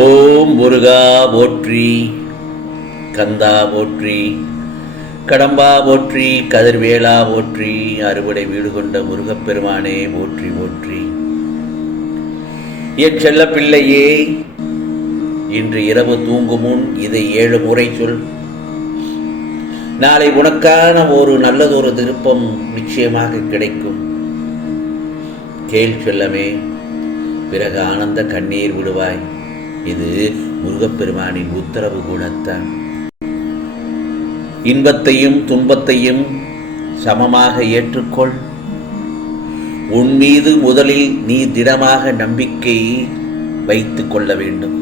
ஓம் முருகா போற்றி, கந்தா போற்றி, கடம்பா போற்றி, கதிர்வேலா போற்றி, அறுவடை வீடு கொண்ட முருகப்பெருமானே போற்றி போற்றி. என் செல்ல பிள்ளையே, இன்று இரவு தூங்கும் முன் இதை 7 முறை சொல். நாளை உனக்கான ஒரு நல்லதொரு திருப்பம் நிச்சயமாக கிடைக்கும். கேள் செல்லமே, பிறகு ஆனந்த கண்ணீர் விடுவாய். இது முருகப்பெருமானின் உத்தரவு குணத்தான். இன்பத்தையும் துன்பத்தையும் சமமாக ஏற்றுக்கொள். உன் மீது முதலில் நீ திடமாக நம்பிக்கை வைத்து கொள்ள வேண்டும்.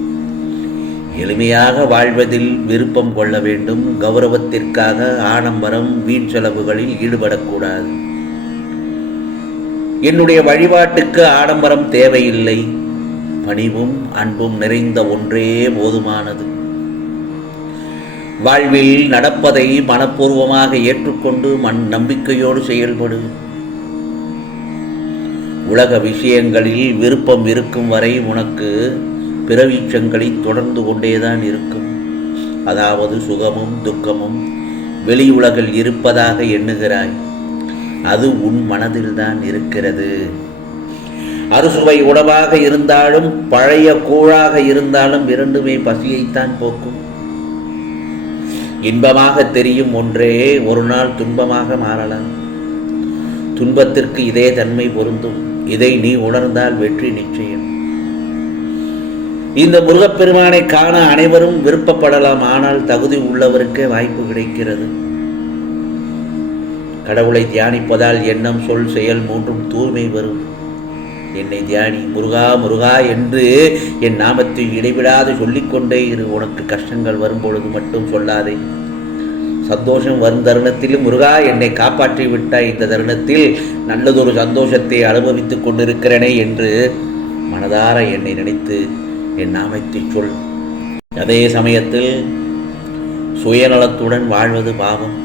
எளிமையாக வாழ்வதில் விருப்பம் கொள்ள வேண்டும். கௌரவத்திற்காக ஆடம்பரம் வீண் செலவுகளில் ஈடுபடக்கூடாது. என்னுடைய வழிபாட்டுக்கு ஆடம்பரம் தேவையில்லை. பணிவும் அன்பும் நிறைந்த ஒன்றே போதுமானது. வாழ்வில் நடப்பதை மனப்பூர்வமாக ஏற்றுக்கொண்டு நம்பிக்கையோடு செயல்படு. உலக விஷயங்களில் விருப்பம் இருக்கும் வரை உனக்கு பிறவீச்சங்களை தொடர்ந்து கொண்டேதான் இருக்கும். அதாவது சுகமும் துக்கமும் வெளி உலகில் இருப்பதாக எண்ணுகிறாய். அது உன் மனதில்தான் இருக்கிறது. அறுசுவை உணவாக இருந்தாலும் பழைய கூழாக இருந்தாலும் இரண்டுமே பசியைத்தான் போக்கும். இன்பமாக தெரியும் ஒன்றே ஒரு நாள் துன்பமாக மாறலாம். துன்பத்திற்கு இதே தன்மை பொருந்தும். இதை நீ உணர்ந்தால் வெற்றி நிச்சயம். இந்த முருகப்பெருமானை காண அனைவரும் விருப்பப்படலாம். ஆனால் தகுதி உள்ளவருக்கே வாய்ப்பு கிடைக்கிறது. கடவுளை தியானிப்பதால் எண்ணம் சொல் செயல் மூன்றும் தூய்மை வரும். என்னை தியானி, முருகா முருகா என்று என் நாமத்தை இடைவிடாது சொல்லிக்கொண்டே இரு. உனக்கு கஷ்டங்கள் வரும்பொழுது மட்டும் சொல்லாதே. சந்தோஷம் வரும் தருணத்திலும் முருகா என்னை காப்பாற்றி விட்டாய், இந்த தருணத்தில் நல்லதொரு சந்தோஷத்தை அனுபவித்துக் கொண்டிருக்கிறேனே என்று மனதார என்னை நினைத்து என் நாமத்தை சொல். அதே சமயத்தில் சுயநலத்துடன் வாழ்வது பாவம்.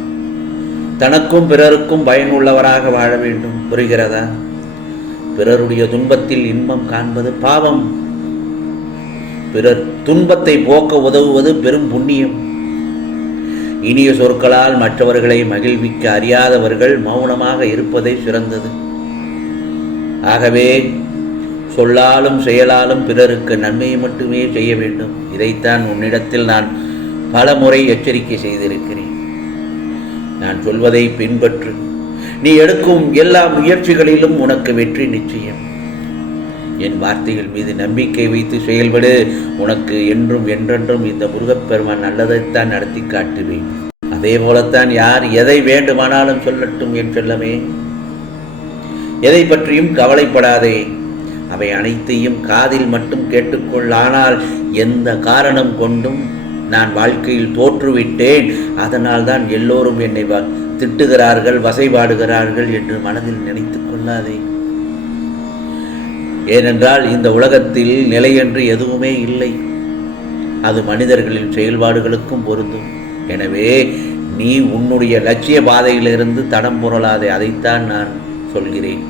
தனக்கும் பிறருக்கும் பயனுள்ளவராக வாழ வேண்டும். புரிகிறதா? பிறருடைய துன்பத்தில் இன்பம் காண்பது பாவம். பிறர் துன்பத்தை போக்க உதவுவது பெரும் புண்ணியம். இனிய சொற்களால் மற்றவர்களை மகிழ்விக்க அறியாதவர்கள் மௌனமாக இருப்பதே சிறந்தது. ஆகவே சொல்லாலும் செயலாலும் பிறருக்கு நன்மையை மட்டுமே செய்ய வேண்டும். இதைத்தான் உன்னிடத்தில் நான் பல முறை எச்சரிக்கை செய்திருக்கிறேன். நான் சொல்வதை பின்பற்று. நீ எடுக்கும் எல்லா முயற்சிகளிலும் உனக்கு வெற்றி நிச்சயம். என் வார்த்தைகள் மீது நம்பிக்கை வைத்து செயல்படு. உனக்கு என்றும் என்றென்றும் இந்த முருகப்பெருமான் நல்லதைத்தான் நடத்தி காட்டுவேன். அதே போலத்தான் யார் எதை வேண்டுமானாலும் சொல்லட்டும் என் செல்லமே. எதை பற்றியும் கவலைப்படாதே. அவை அனைத்தையும் காதில் மட்டும் கேட்டுக்கொள். ஆனால் எந்த காரணம் கொண்டும் நான் வாழ்க்கையில் தோற்றுவிட்டேன், அதனால் தான் எல்லோரும் என்னை திட்டுகிறார்கள், வசைபாடுகிறார்கள் என்று மனதில் நினைத்து கொள்ளாதே. ஏனென்றால் இந்த உலகத்தில் நிலையென்று எதுவுமே இல்லை. அது மனிதர்களின் செயல்பாடுகளுக்கும் பொருந்தும். எனவே நீ உன்னுடைய லட்சிய பாதையிலிருந்து தடம் புரளாதே. அதைத்தான் நான் சொல்கிறேன்.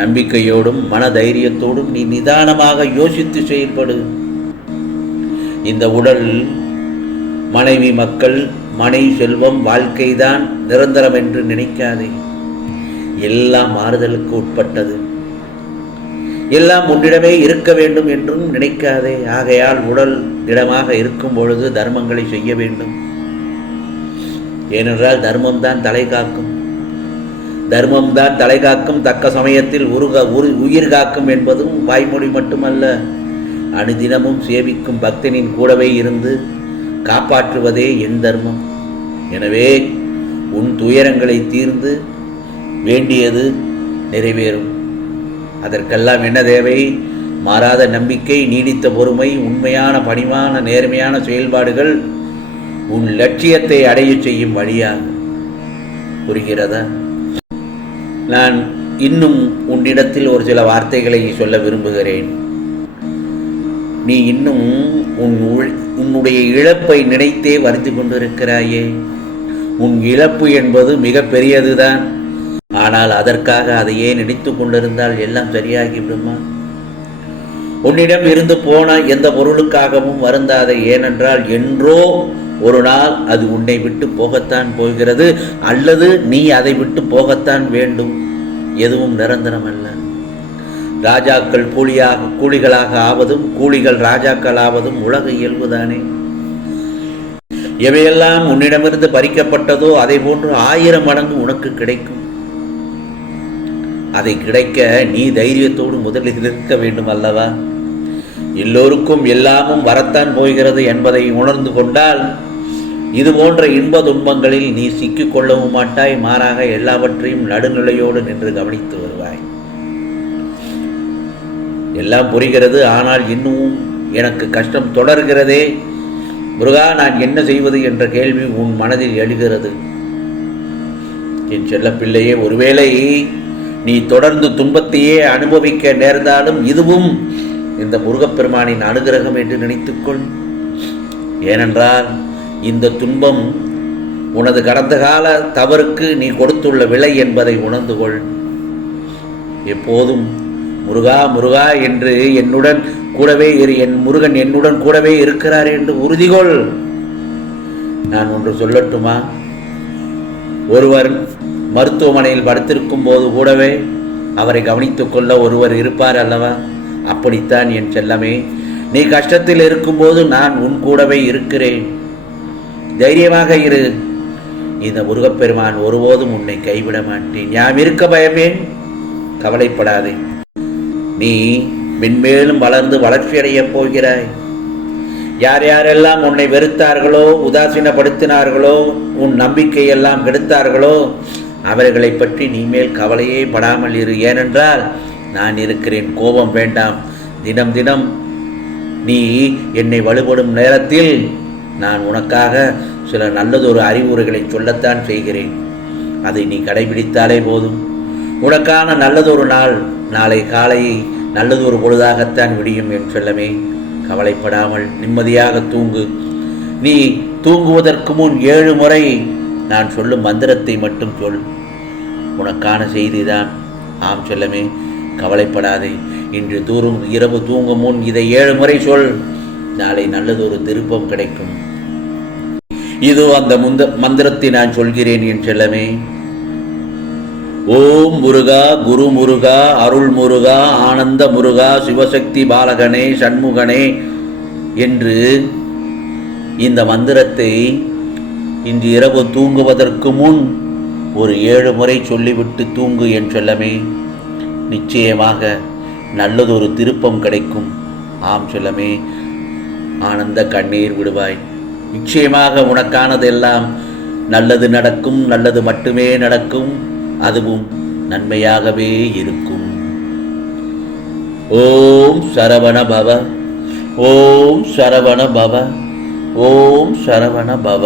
நம்பிக்கையோடும் மன தைரியத்தோடும் நீ நிதானமாக யோசித்து செயல்படு. இந்த உடல், மனைவி, மக்கள், மனை, செல்வம், வாழ்க்கைதான் நிரந்தரம் என்று நினைக்காதே. எல்லாம் மாறுதலுக்கு உட்பட்டது. எல்லாம் உன்னிடமே இருக்க வேண்டும் என்றும் நினைக்காதே. ஆகையால் உடல் திடமாக இருக்கும் பொழுது தர்மங்களை செய்ய வேண்டும். ஏனென்றால் தர்மம்தான் தலை காக்கும். தர்மம்தான் தலை காக்கும். தக்க சமயத்தில் உயிர் காக்கும் என்பதும் வாய்மொழி மட்டுமல்ல. அனுதினமும் சேவிக்கும் பக்தனின் கூடவே இருந்து காப்பாற்றுவதே என் தர்மம். எனவே உன் துயரங்களை தீர்ந்து வேண்டியது நிறைவேறும். அதற்கெல்லாம் என்ன தேவை? மாறாத நம்பிக்கை, நீடித்த பொறுமை, உண்மையான பணிவான நேர்மையான செயல்பாடுகள் உன் லட்சியத்தை அடைய செய்யும் வழியாகும். புரிகிறதா? நான் இன்னும் உன்னிடத்தில் ஒரு சில வார்த்தைகளை சொல்ல விரும்புகிறேன். நீ இன்னும் உன்னுடைய இழப்பை நினைத்தே வருத்தி கொண்டிருக்கிறாயே. உன் இழப்பு என்பது மிக பெரியதுதான். ஆனால் அதற்காக அதையே நினைத்து கொண்டிருந்தால் எல்லாம் சரியாகிவிடுமா? உன்னிடம் இருந்து போன எந்த பொருளுக்காகவும் வருந்தாதே. ஏனென்றால் என்றோ ஒரு நாள் அது உன்னை விட்டு போகத்தான் போகிறது, அல்லது நீ அதை விட்டு போகத்தான் வேண்டும். எதுவும் நிரந்தரம் அல்ல. ராஜாக்கள் கூலிகளாக ஆவதும் கூலிகள் ராஜாக்கள் ஆவதும் உலக இயல்புதானே. எவையெல்லாம் உன்னிடமிருந்து பறிக்கப்பட்டதோ அதை போன்று 1000 மடங்கு உனக்கு கிடைக்கும். அதை கிடைக்க நீ தைரியத்தோடு முதலில் இருக்க வேண்டும் அல்லவா? எல்லோருக்கும் எல்லாமும் வரத்தான் போகிறது என்பதை உணர்ந்து கொண்டால் இது போன்ற இன்ப துன்பங்களில் நீ சிக்கிக் கொள்ளவும் மாட்டாய். மாறாக எல்லாவற்றையும் நடுநிலையோடு நின்று கவனித்து வருவாய். எல்லாம் புரிகிறது, ஆனால் இன்னும் எனக்கு கஷ்டம் தொடர்கிறதே. முருகா, நான் என்ன செய்வது என்ற கேள்வி உன் மனதில் எழுகிறது. என் செல்ல பிள்ளையே, ஒருவேளை நீ தொடர்ந்து துன்பத்தையே அனுபவிக்க நேர்ந்தாலும் இதுவும் இந்த முருகப்பெருமானின் அனுகிரகம் என்று நினைத்துக்கொள். ஏனென்றால் இந்த துன்பம் உனது கடந்த கால தவறுக்கு நீ கொடுத்துள்ள விலை என்பதை உணர்ந்து கொள். எப்போதும் முருகா முருகா என்று என்னுடன் கூடவே என் முருகன் என்னுடன் கூடவே இருக்கிறார் என்று உறுதிகொள். நான் ஒன்று சொல்லட்டுமா? ஒருவர் மருத்துவமனையில் படுத்திருக்கும் போது கூடவே அவரை கவனித்துக் கொள்ள ஒருவர் இருப்பார் அல்லவா? அப்படித்தான் என் செல்லமே, நீ கஷ்டத்தில் இருக்கும்போது நான் உன் கூடவே இருக்கிறேன். தைரியமாக இரு. இந்த முருகப்பெருமான் ஒருபோதும் உன்னை கைவிட மாட்டேன். யாம் இருக்க பயமேன், கவலைப்படாதே. நீ மென்மேலும் வளர்ந்து வளர்ச்சியடையப் போகிறாய். யார் யாரெல்லாம் உன்னை வெறுத்தார்களோ, உதாசீனப்படுத்தினார்களோ, உன் நம்பிக்கையெல்லாம் கெடுத்தார்களோ அவர்களை பற்றி நீ மேல் கவலையே படாமல் இரு. ஏனென்றால் நான் இருக்கிறேன். கோபம் வேண்டாம். தினம் தினம் நீ என்னை வழிபடும் நேரத்தில் நான் உனக்காக சில நல்லதொரு அறிவுரைகளை சொல்லத்தான் செய்கிறேன். அதை நீ கடைபிடித்தாலே போதும். உனக்கான நல்லதொரு நாளை காலை நல்லதொரு பொழுதாகத்தான் விடியும் என் செல்லமே. கவலைப்படாமல் நிம்மதியாக தூங்கு. நீ தூங்குவதற்கு முன் 7 முறை நான் சொல்லும் மந்திரத்தை மட்டும் சொல். உனக்கான செய்திதான். ஆம் செல்லமே, கவலைப்படாதே. இன்று இரவு தூங்கும் முன் இதை 7 முறை சொல். நாளை நல்லதொரு திருப்பம் கிடைக்கும். இதோ அந்த மந்திரத்தை நான் சொல்கிறேன் என் செல்லமே. ஓம் முருகா, குரு முருகா, அருள் முருகா, ஆனந்த முருகா, சிவசக்தி பாலகனே, சண்முகனே என்று இந்த மந்திரத்தை இன்று இரவு தூங்குவதற்கு முன் ஒரு 7 முறை சொல்லிவிட்டு தூங்கு என் செல்லமே. நிச்சயமாக நல்லதொரு திருப்பம் கிடைக்கும். ஆம் செல்லமே, ஆனந்த கண்ணீர் விடுவாய். நிச்சயமாக உனக்கானதெல்லாம் நல்லது நடக்கும். நல்லது மட்டுமே நடக்கும். அதுவும் நன்மையாகவே இருக்கும். ஓம் சரவண பவ, ஓம் சரவண பவ, ஓம் சரவண பவ.